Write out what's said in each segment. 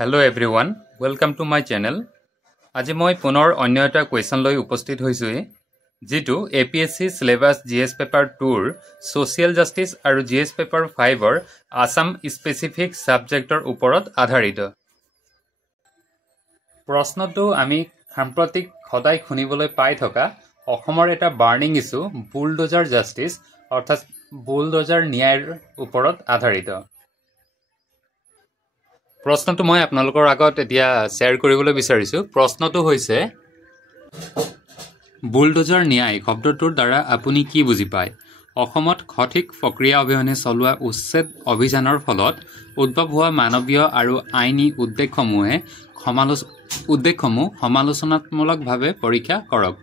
Hello everyone, welcome to my channel. আজি মই পুনৰ অন্য এটা কোৱেশ্চন লৈ উপস্থিত হৈছো যেটো APSC সিলেবাস GS পেপাৰ 2 ৰ সোশিয়াল জাস্টিস আৰু GS পেপাৰ 5 ৰ আসাম স্পেসিফিক সাবজেক্টৰ ওপৰত আধাৰিত। প্ৰশ্নটো আমি সাম্প্ৰতিক সদায় শুনিবলৈ পাই থকা অসমৰ এটা বাৰ্নিং ইস্যু বুলডোজাৰ জাস্টিস অৰ্থাৎ বুলডোজাৰ ন্যায়ৰ ওপৰত আধাৰিত। প্ৰশ্নটো মই আপোনালোকৰ আগত এতিয়া শেয়াৰ কৰিবলৈ বিচাৰিছো। প্ৰশ্নটো হৈছে বুলডোজাৰ ন্যায় শব্দটোৰ দ্বাৰা আপুনি কি বুজি পায়? অসমত সঠিক প্ৰক্ৰিয়া অবিহনে চলোৱা উচ্ছেদ অভিযানৰ ফলত উদ্ভৱ হোৱা মানৱীয় আৰু আইনী উদ্বেগসমূহ সমালোচনাত্মকভাৱে পৰীক্ষা কৰক।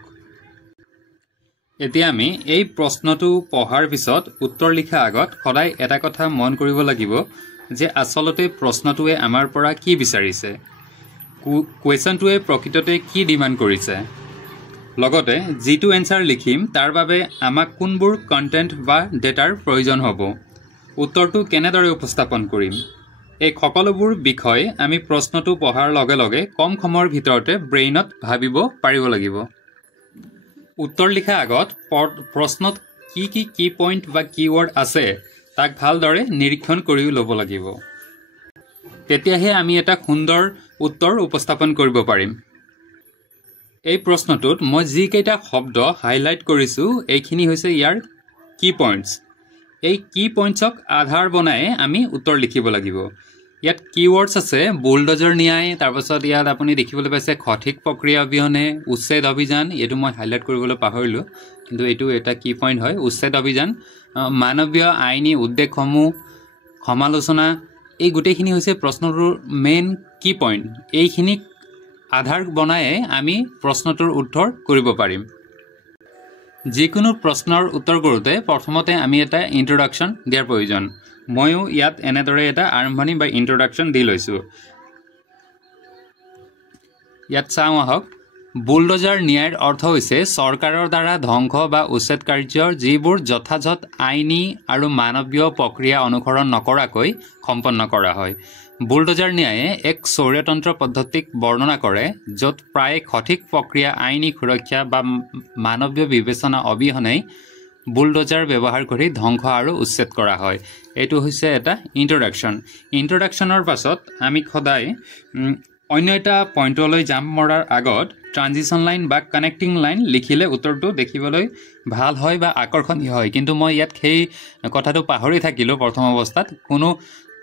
এতিয়া আমি এই প্ৰশ্নটো পঢ়াৰ পিছত উত্তৰ লিখা আগত সদায় এটা কথা মন কৰিব লাগিব যে আসলতে প্ৰশ্নটোৱে আমাৰ পৰা কি বিচাৰিছে, কুৱেশ্যনটোৱে প্ৰকৃততে কি ডিমান্ড কৰিছে, লগতে যিটো এনসাৰ লিখিম তাৰ বাবে আমাক কোনবোৰ কন্টেন্ট বা ডেটাৰ প্ৰয়োজন হ'ব, উত্তৰটো কেনেদৰে উপস্থাপন কৰিম, এই সকলোবোৰ বিষয় আমি প্ৰশ্নটো পঢ়াৰ লগে লগে কম সময়ৰ ভিতৰতে ব্ৰেইনত ভাবিব পাৰিব লাগিব। উত্তৰ লিখা আগত প্ৰশ্নত কি পইণ্ট বা কিৱৰ্ড আছে তাক ভালদৰে নিৰীক্ষণ কৰি ল'ব লাগিব। তেতিয়াহে আমি এটা সুন্দৰ উত্তৰ উপস্থাপন কৰিব পাৰিম। এই প্ৰশ্নটোত মই যি কেইটা শব্দ হাইলাইট কৰিছো এইখিনি হৈছে ইয়াৰ কি পইণ্টছ। এই কি পইণ্টছক আধাৰ বনাই আমি উত্তৰ লিখিব লাগিব। ইয়াত কিৱৰ্ডছ আছে বুলডোজাৰ ন্যায়, তাৰপাছত ইয়াত আপুনি দেখিবলৈ পাইছে সঠিক প্ৰক্ৰিয়া অবিহনে, উচ্ছেদ অভিযান, এইটো মই হাইলাইট কৰিবলৈ পাহৰিলো কিন্তু এইটো এটা কি পইণ্ট হয়, উচ্ছেদ অভিযান, মানৱীয় আইনী উদ্বেগসমূহ, সমালোচনা, এই গোটেইখিনি হৈছে প্ৰশ্নটোৰ মেইন কি পইণ্ট। এইখিনিক আধাৰ বনাই আমি প্ৰশ্নটোৰ উত্তৰ কৰিব পাৰিম। যিকোনো প্ৰশ্নৰ উত্তৰ কৰোঁতে প্ৰথমতে আমি এটা ইন্ট্ৰডাকশ্যন দিয়াৰ প্ৰয়োজন। ময়ো ইয়াত এনেদৰে এটা আৰম্ভণি বা ইন্ট্ৰডাকশ্যন দি লৈছোঁ। ইয়াত চাওঁ আহক। বুলডোজাৰ ন্যায়ৰ অৰ্থ হৈছে চৰকাৰৰ দ্বাৰা ধ্বংস বা উচ্ছেদ কাৰ্যৰ যিবোৰ যথাযথ আইনী আৰু মানৱীয় প্ৰক্ৰিয়া অনুসৰণ নকৰাকৈ সম্পন্ন কৰা হয়। বুলডোজাৰ ন্যায়ে এক স্বৈৰতন্ত্ৰ পদ্ধতিক বৰ্ণনা কৰে য'ত প্ৰায় সঠিক প্ৰক্ৰিয়া, আইনী সুৰক্ষা বা মানৱীয় বিবেচনা অবিহনেই বুলডোজাৰ ব্যৱহাৰ কৰি ধ্বংস আৰু উচ্ছেদ কৰা হয়। এইটো হৈছে এটা ইন্ট্ৰডাকশ্যন। ইন্ট্ৰডাকশ্যনৰ পাছত আমি সদায় অন্য এটা পইণ্টলৈ জাম্প মৰাৰ আগত ট্ৰানজিশ্যন লাইন বা কানেক্টিং লাইন লিখিলে উত্তৰটো দেখিবলৈ ভাল হয় বা আকৰ্ষণীয় হয়। কিন্তু মই ইয়াত সেই কথাটো পাহৰি থাকিলোঁ। প্ৰথম অৱস্থাত কোনো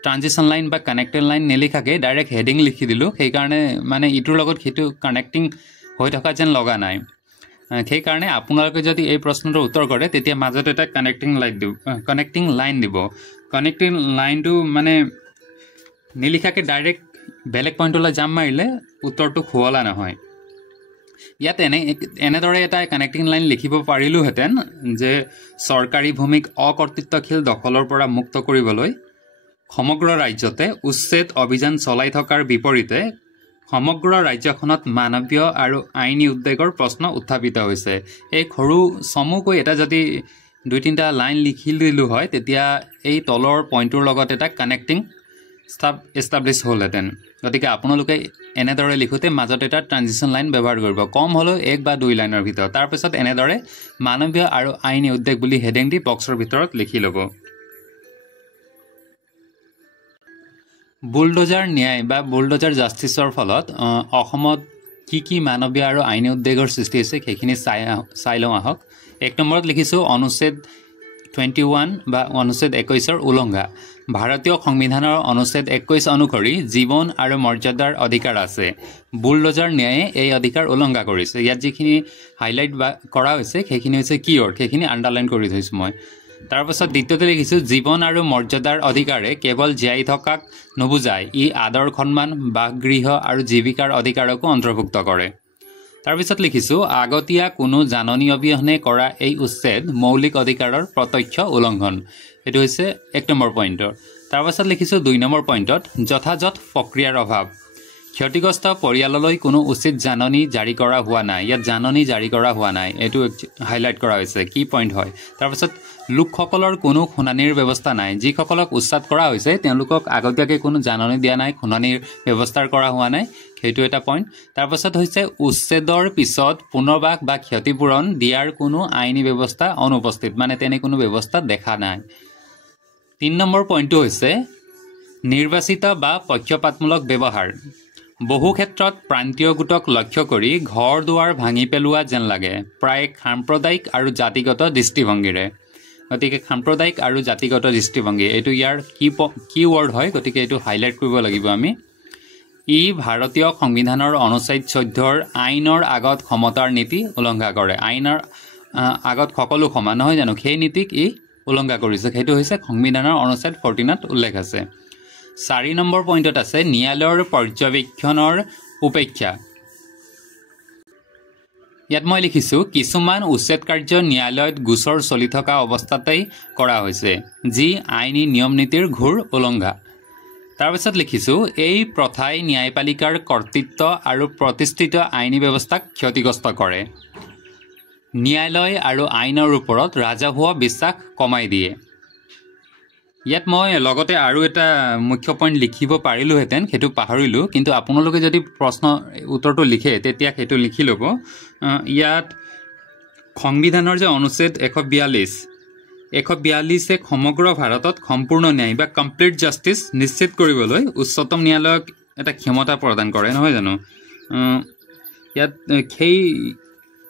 ট্ৰানজিশ্যন লাইন বা কানেক্টিং লাইন নিলিখাকৈ ডাইৰেক্ট হেডিং লিখি দিলোঁ। সেইকাৰণে মানে ইটোৰ লগত সেইটো কানেক্টিং হৈ থকা যেন লগা নাই। সেইকাৰণে আপোনালোকে যদি এই প্ৰশ্নটোৰ উত্তৰ কৰে তেতিয়া মাজত এটা কানেক্টিং লাইন দিব। কানেক্টিং লাইনটো মানে নিলিখাকৈ ডাইৰেক্ট বেলেগ পইণ্টলৈ জাম্প মাৰিলে উত্তৰটো শুৱলা নহয়। ইয়াত এনেদৰে এটা কানেক্টিং লাইন লিখিব পাৰিলোহেঁতেন যে চৰকাৰী ভূমিক অকৰ্তৃত্বশীল দখলৰ পৰা মুক্ত কৰিবলৈ সমগ্ৰ ৰাজ্যতে উচ্ছেদ অভিযান চলাই থকাৰ বিপৰীতে সমগ্ৰ ৰাজ্যখনত মানৱীয় আৰু আইনী উদ্বেগৰ প্ৰশ্ন উত্থাপিত হৈছে। এই সৰু চমুকৈ এটা যদি 2-3টা লাইন লিখি দিলোঁ হয় তেতিয়া এই তলৰ পইণ্টটোৰ লগত এটা কানেক্টিং এষ্টাব্লিছ হ'লহেঁতেন। গতিকে আপোনালোকে এনেদৰে লিখোঁতে মাজত এটা ট্ৰানজিশ্যন লাইন ব্যৱহাৰ কৰিব, কম হ'লেও 1 বা 2 লাইনৰ ভিতৰত। তাৰপিছত এনেদৰে মানৱীয় আৰু আইনী উদ্বেগ বুলি হেডিং দি বক্সৰ ভিতৰত লিখি ল'ব। বুলডোজাৰ ন্যায় বা বুলডোজাৰ জাষ্টিছৰ ফলত অসমত কি মানৱীয় আৰু আইনী উদ্বেগৰ সৃষ্টি হৈছে সেইখিনি চাই লওঁ আহক। 1 নম্বৰত লিখিছোঁ অনুচ্ছেদ 21 বা অনুচ্ছেদ 21ৰ উলংঘা। ভাৰতীয় সংবিধানৰ অনুচ্ছেদ 21 অনুসৰি জীৱন আৰু মৰ্যাদাৰ অধিকাৰ আছে। বুলডোজাৰ ন্যায়ে এই অধিকাৰ উলংঘা কৰিছে। ইয়াত যিখিনি হাইলাইট কৰা হৈছে সেইখিনি হৈছে কিৱৰ্ড, সেইখিনি আণ্ডাৰলাইন কৰি থৈছোঁ মই। তাৰপাছত দ্বিতীয়তে লিখিছোঁ জীৱন আৰু মৰ্যাদাৰ অধিকাৰে কেৱল জীয়াই থকাক নুবুজায়, ই আদৰ, সন্মান, বাসগৃহ আৰু জীৱিকাৰ অধিকাৰকো অন্তৰ্ভুক্ত কৰে। তাৰপিছত লিখিছোঁ আগতীয়া কোনো জাননী অবিহনে কৰা এই উচ্ছেদ মৌলিক অধিকাৰৰ প্ৰত্যক্ষ উলংঘন। এইটো হৈছে 1 নম্বৰ পইণ্টৰ। তাৰপাছত লিখিছোঁ 2 নম্বৰ পইণ্টত যথাযথ প্ৰক্ৰিয়াৰ অভাৱ। ক্ষতিগ্ৰস্ত পৰিয়াললৈ কোনো উচিত জাননী জাৰি কৰা হোৱা নাই ইয়াত জাননী জাৰি কৰা হোৱা নাই এটো হাইলাইট কৰা হৈছে কি পইণ্ট হয় তাৰপিছত লোকসকলৰ কোনো শুনানিৰ ব্যৱস্থা নাই যিসকলক উচ্ছেদ কৰা হৈছে তেওঁলোকক আগতীয়াকৈ কোনো জাননী দিয়া নাই শুনানিৰ ব্যৱস্থা কৰা হোৱা নাই সেইটো এটা পইণ্ট তাৰপিছত হৈছে উচ্ছেদৰ পিছত পুনৰ্বাস বা ক্ষতিপূৰণ দিয়াৰ কোনো আইনী ব্যৱস্থা অনুপস্থিত মানে তেনে কোনো ব্যৱস্থা দেখা নাই 3 নম্বৰ পইণ্টটো হৈছে নিৰ্বাচিত বা পক্ষপাতমূলক ব্যৱহাৰ বহু ক্ষেত্ৰত প্ৰান্তীয় গোটক লক্ষ্য কৰি ঘৰ দুৱাৰ ভাঙি পেলোৱা যেন লাগে প্ৰায় সাম্প্ৰদায়িক আৰু জাতিগত দৃষ্টিভংগীৰে গতিকে সাম্প্ৰদায়িক আৰু জাতিগত দৃষ্টিভংগী এইটো ইয়াৰ কি ৱৰ্ড হয় গতিকে এইটো হাইলাইট কৰিব লাগিব আমি ই ভাৰতীয় সংবিধানৰ অনুচ্ছেদ 14ৰ আইনৰ আগত ক্ষমতাৰ নীতি উলংঘা কৰে আইনৰ আগত সকলো সমান নহয় জানো সেই নীতিক ই উলংঘা কৰিছে সেইটো হৈছে সংবিধানৰ অনুচ্ছেদ 14ত উল্লেখ আছে 4 নম্বৰ পইণ্টত আছে ন্যায়ালয়ৰ পৰ্যবেক্ষণৰ উপেক্ষা ইয়াত মই লিখিছো কিছুমান উচ্ছেদ কাৰ্য ন্যায়ালয়ত গোচৰ চলি থকা অৱস্থাতেই কৰা হৈছে যি আইনী নিয়ম নীতিৰ ঘোৰ উলংঘা তাৰপিছত লিখিছো এই প্ৰথাই ন্যায়পালিকাৰ কৰ্তৃত্ব আৰু প্ৰতিষ্ঠিত আইনী ব্যৱস্থাক ক্ষতিগ্ৰস্ত কৰে ন্যায়ালয় আৰু আইনৰ ওপৰত ৰাজহুৱা বিশ্বাস কমাই দিয়ে ইয়াত মই লগতে আৰু এটা মুখ্য পইণ্ট লিখিব পাৰিলোহেঁতেন সেইটো পাহৰিলোঁ কিন্তু আপোনালোকে যদি প্ৰশ্ন উত্তৰটো লিখে তেতিয়া সেইটো লিখি ল'ব ইয়াত সংবিধানৰ যে অনুচ্ছেদ 142 সমগ্ৰ ভাৰতত সম্পূৰ্ণ ন্যায় বা কমপ্লিট জাষ্টিছ নিশ্চিত কৰিবলৈ উচ্চতম ন্যায়ালয়ক এটা ক্ষমতা প্ৰদান কৰে নহয় জানো ইয়াত সেই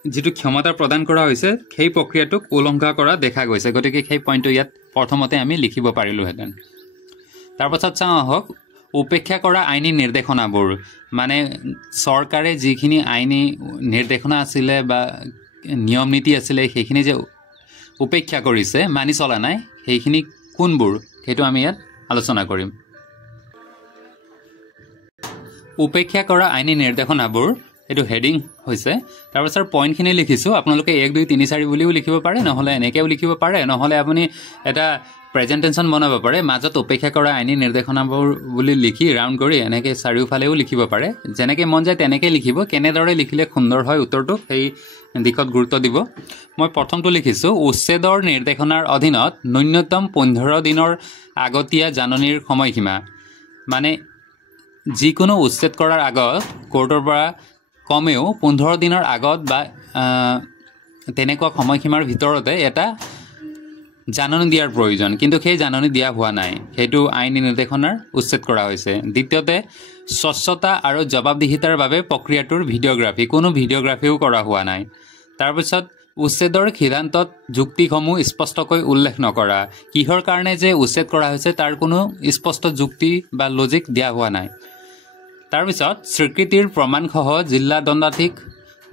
যেটো ক্ষমতা প্ৰদান কৰা হৈছে সেই প্ৰক্ৰিয়াটোক উলংঘা কৰা দেখা গৈছে গতিকে সেই পইণ্টটো ইয়াত প্ৰথমতে আমি লিখিব পাৰিলোহেঁতেন তাৰপাছত চাওঁ আহক উপেক্ষা কৰা আইনী নিৰ্দেশনাবোৰ মানে চৰকাৰে যিখিনি আইনী নিৰ্দেশনা আছিলে বা নিয়ম নীতি আছিলে সেইখিনি যে উপেক্ষা কৰিছে মানি চলা নাই সেইখিনি কোনবোৰ সেইটো আমি ইয়াত আলোচনা কৰিম উপেক্ষা কৰা আইনী নিৰ্দেশনাবোৰ এটো হেডিং হৈছে তাৰপিছত পইণ্টখিনি লিখিছো আপোনালোকে 1 2 3 4 বুলিও লিখিব পাৰে নহলে এনেকেও লিখিব পাৰে নহলে আপুনি এটা প্ৰেজেন্টেশন বনাব পাৰে মাজত উপেক্ষা কৰা আইনী নিৰ্দেশনাবোৰ বুলি লিখি ৰাউন্ড কৰি এনেকে চাৰিওফালেও লিখিব পাৰে যেনেকে মন যায় তেনেকে লিখিব কেনেদৰে লিখিলে সুন্দৰ হয় উত্তৰটো এই দিশত গুৰুত্ব দিব মই প্ৰথমটো লিখিছো উচ্ছেদৰ নিৰ্দেশনাৰ অধীনত ন্যূনতম 15 দিনৰ আগতীয়া জাননীৰ সময়সীমা মানে যিকোনো উচ্ছেদ কৰাৰ আগত কোৰ্টৰ পৰা কমেও 15 দিনৰ আগত বা তেনেকুৱা সময়সীমাৰ ভিতৰতে এটা জাননী দিয়াৰ প্ৰয়োজন কিন্তু সেই জাননী দিয়া হোৱা নাই সেইটো আইনী নিৰ্দেশনাৰ উচ্ছেদ কৰা হৈছে দ্বিতীয়তে স্বচ্ছতা আৰু জবাবদিহিতাৰ বাবে প্ৰক্ৰিয়াটোৰ ভিডিঅ'গ্ৰাফি কোনো ভিডিঅ'গ্ৰাফিও কৰা হোৱা নাই তাৰপিছত উচ্ছেদৰ সিদ্ধান্তত যুক্তিসমূহ স্পষ্টকৈ উল্লেখ নকৰা কিহৰ কাৰণে যে উচ্ছেদ কৰা হৈছে তাৰ কোনো স্পষ্ট যুক্তি বা লজিক দিয়া হোৱা নাই তাৰপিছত স্বীকৃতিৰ প্ৰমাণসহ জিলা দণ্ডাধীশ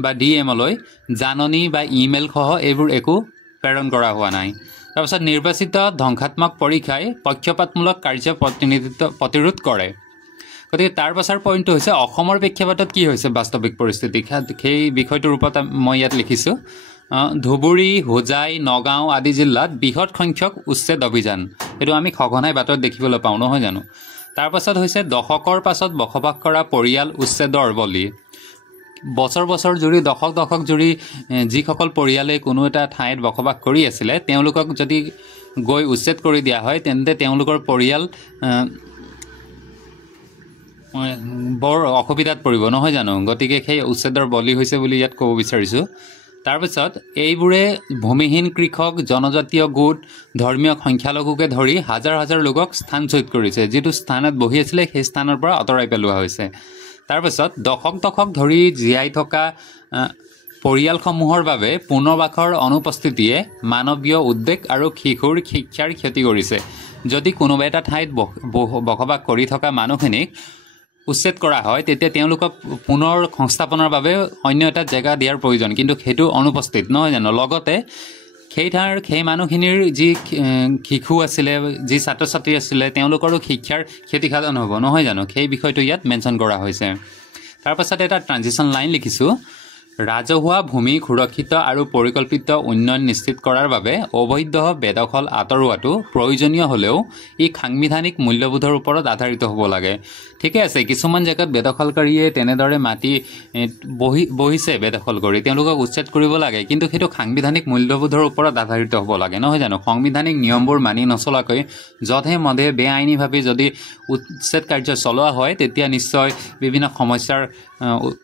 বা ডিএমলৈ জাননী বা ইমেইল সহ এইবোৰ একো প্ৰেৰণ কৰা হোৱা নাই তাৰপিছত নিৰ্বাচিত ধ্বংসাত্মক পৰীক্ষাই পক্ষপাতমূলক কাৰ্য প্ৰতিৰোধ কৰে গতিকে তাৰ পাছৰ পইণ্টটো হৈছে অসমৰ প্ৰেক্ষাপটত কি হৈছে বাস্তৱিক পৰিস্থিতি সেই বিষয়টোৰ ওপৰত মই ইয়াত লিখিছোঁ ধুবুৰী হোজাই নগাঁও আদি জিলাত বৃহৎ সংখ্যক উচ্ছেদ অভিযান এইটো আমি সঘনাই বাতৰিত দেখিবলৈ পাওঁ নহয় জানো তাৰ পাছত হৈছে দশকৰ পাছত বসবাস কৰা পৰিয়াল উচ্ছেদৰ বলি বছৰ বছৰ জুৰি দশক জুৰি যিসকল পৰিয়ালে কোনো এটা ঠাইত বসবাস কৰি আছিলে তেওঁলোকক যদি গৈ উচ্ছেদ কৰি দিয়া হয় তেন্তে তেওঁলোকৰ পৰিয়াল বৰ অসুবিধাত পৰিব নহয় জানো গতিকে সেই উচ্ছেদৰ বলি হৈছে বুলি ইয়াত ক'ব বিচাৰিছোঁ তাৰপিছত এইবোৰে ভূমিহীন কৃষক জনজাতীয় গোট ধৰ্মীয় সংখ্যালঘুকে ধৰি হাজাৰ হাজাৰ লোকক স্থানচ্যুত কৰিছে যিটো স্থানত বহি আছিলে সেই স্থানৰ পৰা আঁতৰাই পেলোৱা হৈছে তাৰপিছত দশক ধৰি জীয়াই থকা পৰিয়ালসমূহৰ বাবে পুনৰ্বাসৰ অনুপস্থিতিয়ে মানৱীয় উদ্বেগ আৰু শিশুৰ শিক্ষাৰ ক্ষতি কৰিছে যদি কোনোবা এটা ঠাইত বসবাস কৰি থকা মানুহখিনিক উচ্ছেদ কৰা হয় তেতিয়া তেওঁলোকক পুনৰ সংস্থাপনৰ বাবে অন্য এটা জেগা দিয়াৰ প্ৰয়োজন কিন্তু সেইটো অনুপস্থিত নহয় জানো লগতে সেই মানুহখিনিৰ যি শিশু আছিলে যি ছাত্ৰ ছাত্ৰী আছিলে তেওঁলোকৰো শিক্ষাৰ ক্ষতিসাধন হ'ব নহয় জানো সেই বিষয়টো ইয়াত মেনশ্যন কৰা হৈছে তাৰপাছত এটা ট্ৰানজিশ্যন লাইন লিখিছোঁ ৰাজহুৱা ভূমি সুৰক্ষিত আৰু পৰিকল্পিত উন্নয়ন নিশ্চিত কৰাৰ বাবে অবৈধ বেদখল আঁতৰোৱাটো প্ৰয়োজনীয় হ'লেও ই সাংবিধানিক মূল্যবোধৰ ওপৰত আধাৰিত হ'ব লাগে। ঠিকে আছে, কিছুমান জেগাত বেদখলকাৰীয়ে তেনেদৰে মাটি বহিছে বেদখল কৰি, তেওঁলোকক উচ্ছেদ কৰিব লাগে, কিন্তু সেইটো সাংবিধানিক মূল্যবোধৰ ওপৰত আধাৰিত হ'ব লাগে, নহয় জানো? সাংবিধানিক নিয়মবোৰ মানি নচলাকৈ যধে মধে বেআইনীভাৱে যদি উচ্ছেদ কাৰ্য চলোৱা হয় তেতিয়া নিশ্চয় বিভিন্ন সমস্যাৰ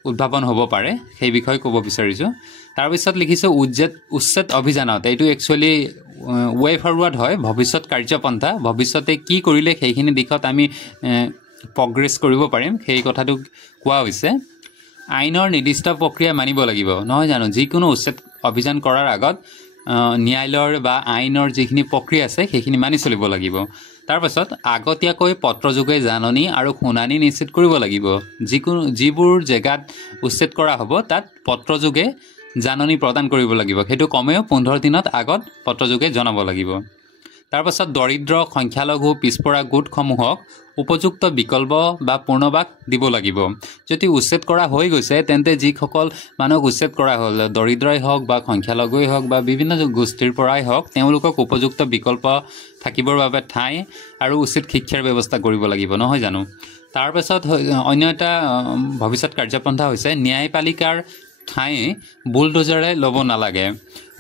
উদ্ভাৱন হ'ব পাৰে। সেই বিষয়ে ক'ব বিচাৰিছোঁ। তাৰপিছত লিখিছোঁ উচ্ছেদ অভিযানত, এইটো একচুৱেলি ৱে ফৰৱাৰ্ড হয়, ভৱিষ্যত কাৰ্যপন্থা, ভৱিষ্যতে কি কৰিলে সেইখিনি দিশত আমি প্ৰগ্ৰেছ কৰিব পাৰিম সেই কথাটো কোৱা হৈছে। আইনৰ নিৰ্দিষ্ট প্ৰক্ৰিয়া মানিব লাগিব, নহয় জানো? যিকোনো উচ্ছেদ অভিযান কৰাৰ আগত ন্যায়ালয়ৰ বা আইনৰ যিখিনি প্ৰক্ৰিয়া আছে সেইখিনি মানি চলিব লাগিব। তাৰপাছত আগতীয়াকৈ পত্ৰযোগে জাননী আৰু শুনানি নিশ্চিত কৰিব লাগিব। যিবোৰ জেগাত উচ্ছেদ কৰা হ'ব তাত পত্ৰযোগে জাননী প্ৰদান কৰিব লাগিব, সেইটো কমেও 15 দিনত আগত পত্ৰযোগে জনাব লাগিব। তাৰপাছত দৰিদ্ৰ, সংখ্যালঘু, পিছপৰা গোটসমূহক উপযুক্ত বিকল্প বা পুনৰ্বাস দিব লাগিব। যদি উচ্ছেদ কৰা হৈ গৈছে তেন্তে যিসকল মানুহক উচ্ছেদ কৰা হ'ল, দৰিদ্ৰই হওক বা সংখ্যালঘুৱেই হওক বা বিভিন্ন গোষ্ঠীৰ পৰাই হওক, তেওঁলোকক উপযুক্ত বিকল্প থাকিবৰ বাবে ঠাই আৰু উচিত শিক্ষাৰ ব্যৱস্থা কৰিব লাগিব, নহয় জানো? তাৰপাছত অন্য এটা ভৱিষ্যত কাৰ্যপন্থা হৈছে ন্যায়পালিকাৰ ঠাই বুলডোজাৰে ল'ব নালাগে,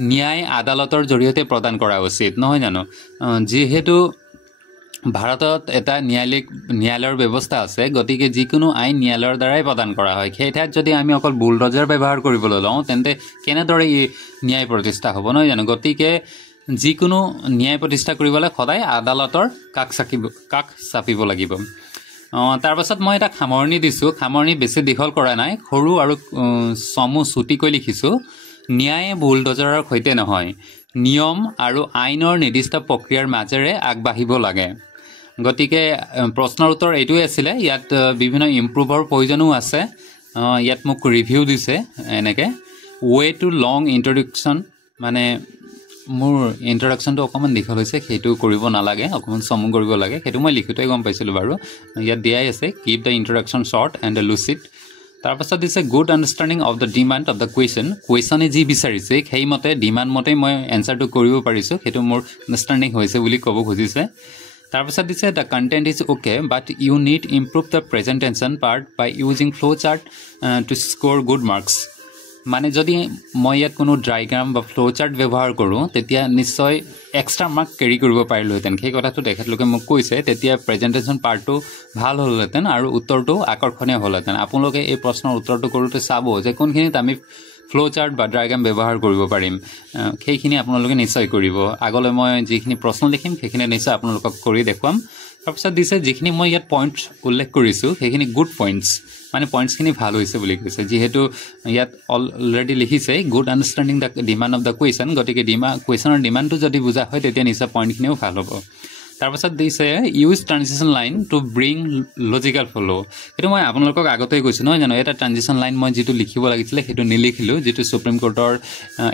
ন্যায় আদালতৰ জৰিয়তে প্ৰদান কৰা উচিত, নহয় জানো? যিহেতু ভাৰতত এটা ন্যায়ালয়ৰ ব্যৱস্থা আছে, গতিকে যিকোনো আইন ন্যায়ালয়ৰ দ্বাৰাই প্ৰদান কৰা হয়। সেই ঠাইত যদি আমি অকল বুলডোজাৰ ব্যৱহাৰ কৰিবলৈ লওঁ তেন্তে কেনেদৰে ই ন্যায় প্ৰতিষ্ঠা হ'ব, নহয় জানো? গতিকে যিকোনো ন্যায় প্ৰতিষ্ঠা কৰিবলৈ সদায় আদালতৰ কাষ চাপিব লাগিব। তাৰপাছত মই এটা সামৰণি দিছোঁ, সামৰণি বেছি দীঘল কৰা নাই, সৰু আৰু চমু চুটিকৈ লিখিছোঁ। ন্যায় বুলডোজাৰৰ সৈতে নহয়, নিয়ম আৰু আইনৰ নিৰ্দিষ্ট প্ৰক্ৰিয়াৰ মাজেৰে আগবাঢ়িব লাগে। গতিকে প্ৰশ্নৰ উত্তৰ এইটোৱে আছিলে। ইয়াত বিভিন্ন ইম্প্ৰুভৰ প্ৰয়োজনো আছে। ইয়াত মোক ৰিভিউ দিছে এনেকৈ, ৱে টু লং ইণ্ট্ৰডাকশ্যন, মানে মোৰ ইণ্ট্ৰডাকশ্যনটো অকণমান দীঘল হৈছে, সেইটো কৰিব নালাগে, অকণমান চমু কৰিব লাগে, সেইটো মই লিখোঁতেই গম পাইছিলোঁ বাৰু। ইয়াত দিয়াই আছে, keep the introduction short and lucid. তাৰপাছত দিছে good understanding of the demand of the কুৱেশ্যনে যি বিচাৰিছে সেইমতে ডিমাণ্ড মতেই মই এনচাৰটো কৰিব পাৰিছোঁ, সেইটো মোৰ আণ্ডাৰষ্টেণ্ডিং হৈছে বুলি ক'ব খুজিছে। তাৰপাছত দিছে the content is okay but you need improve the presentation part by using flow' chart to score good marks. মানে যদি মই ইয়াত কোনো ডায়েগ্ৰাম বা ফ্ল' চাৰ্ট ব্যৱহাৰ কৰোঁ তেতিয়া নিশ্চয় এক্সট্ৰা মাৰ্ক কেৰি কৰিব পাৰিলোহেঁতেন। সেই কথাটো তেখেতলোকে মোক কৈছে, তেতিয়া প্ৰেজেণ্টেশ্যন পাৰ্টটো ভাল হ'লহেঁতেন আৰু উত্তৰটো আকৰ্ষণীয় হ'লহেঁতেন। আপোনালোকে এই প্ৰশ্নৰ উত্তৰটো কৰোঁতে চাব যে কোনখিনিত আমি ফ্ল' চাৰ্ট বা ডায়েগ্ৰাম ব্যৱহাৰ কৰিব পাৰিম, সেইখিনি আপোনালোকে নিশ্চয় কৰিব। আগলৈ মই যিখিনি প্ৰশ্ন লিখিম সেইখিনি নিশ্চয় আপোনালোকক কৰি দেখুৱাম। তাৰপিছত দিছে যিখিনি মই ইয়াত পইণ্ট উল্লেখ কৰিছোঁ সেইখিনি গুড পইণ্টছ, মানে পইণ্টছখিনি ভাল হৈছে বুলি কৈছে। যিহেতু ইয়াত অলৰেডি লিখিছে good understanding the demand of the question, গতিকে কুৱেশ্যনৰ ডিমাণ্ডটো যদি বুজা হয় তেতিয়া নিশ্চয় পইণ্টখিনিও ভাল হ'ব। তাৰপাছত দিছে use transition line to bring logical follow'. সেইটো মই আপোনালোকক আগতেই কৈছোঁ, নহয় জানো? এটা ট্ৰানজিশ্যন লাইন মই যিটো লিখিব লাগিছিলে সেইটো নিলিখিলোঁ, যিটো ছুপ্ৰিম কোৰ্টৰ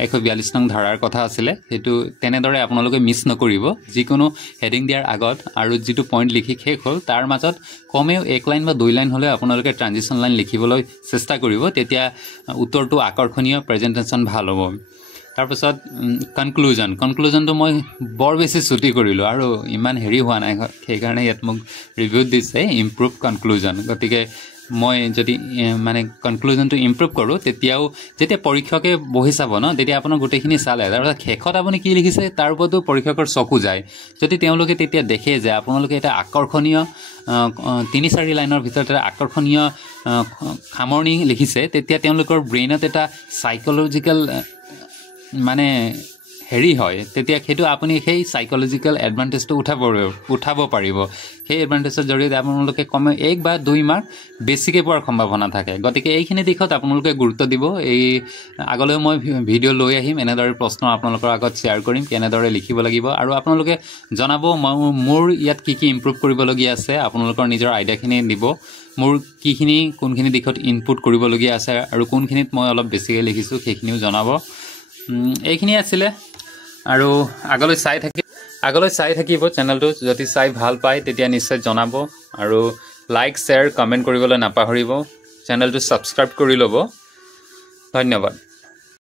142 নং ধাৰাৰ কথা আছিলে, সেইটো তেনেদৰে আপোনালোকে মিছ নকৰিব। যিকোনো হেডিং দিয়াৰ আগত আৰু যিটো পইণ্ট লিখি শেষ হ'ল তাৰ মাজত কমেও 1 লাইন বা 2 লাইন হ'লেও আপোনালোকে ট্ৰানজিশ্যন লাইন লিখিবলৈ চেষ্টা কৰিব, তেতিয়া উত্তৰটো আকৰ্ষণীয়, প্ৰেজেণ্টেশ্যন ভাল হ'ব। তাৰপিছত কনক্লুজনটো মই বৰ বেছি ছুটি কৰিলোঁ আৰু ইমান হেৰি হোৱা নাই, সেইকাৰণে ইয়াত মোক ৰিভিউত দিছে ইম্প্ৰুভ কনক্লুজন। গতিকে মই যদি মানে কনক্লুজনটো ইম্প্ৰুভ কৰোঁ তেতিয়াও যেতিয়া পৰীক্ষকে বহি চাব ন, তেতিয়া আপোনাৰ গোটেইখিনি চালে তাৰপিছত শেষত আপুনি কি লিখিছে তাৰ ওপৰতো পৰীক্ষকৰ চকু যায়। যদি তেওঁলোকে তেতিয়া দেখে যে আপোনালোকে এটা আকৰ্ষণীয় 3-4 লাইনৰ ভিতৰত এটা আকৰ্ষণীয় সামৰণি লিখিছে, তেতিয়া তেওঁলোকৰ ব্ৰেইনত এটা চাইক'লজিকেল মানে হেৰি হয়, তেতিয়া সেইটো আপুনি সেই চাইক'লজিকেল এডভান্টেজটো উঠাব পাৰিব। সেই এডভান্টেজৰ জৰিয়তে আপোনালোকে কমেও 1 বা 2 মাৰ্ক বেছিকৈ পোৱাৰ সম্ভাৱনা থাকে। গতিকে এইখিনি দিশত আপোনালোকে গুৰুত্ব দিব। এই আগলৈও মই ভিডিঅ' লৈ আহিম, এনেদৰে প্ৰশ্ন আপোনালোকৰ আগত শ্বেয়াৰ কৰিম, কেনেদৰে লিখিব লাগিব, আৰু আপোনালোকে জনাব মোৰ ইয়াত কি ইম্প্ৰুভ কৰিবলগীয়া আছে। আপোনালোকৰ নিজৰ আইডিয়াখিনি দিব, মোৰ কোনখিনি দিশত ইনপুট কৰিবলগীয়া আছে আৰু কোনখিনিত মই অলপ বেছিকৈ লিখিছোঁ সেইখিনিও জনাব। এইখিনি আছিলে, আৰু আগলৈ চাই থাকিব চেনেলটো। যদি চাই ভাল পায় তেতিয়া নিশ্চয় জনাব, আৰু লাইক শ্বেয়াৰ কমেণ্ট কৰিবলৈ নাপাহৰিব। চেনেলটো ছাবস্ক্ৰাইব কৰি ল'ব। ধন্যবাদ।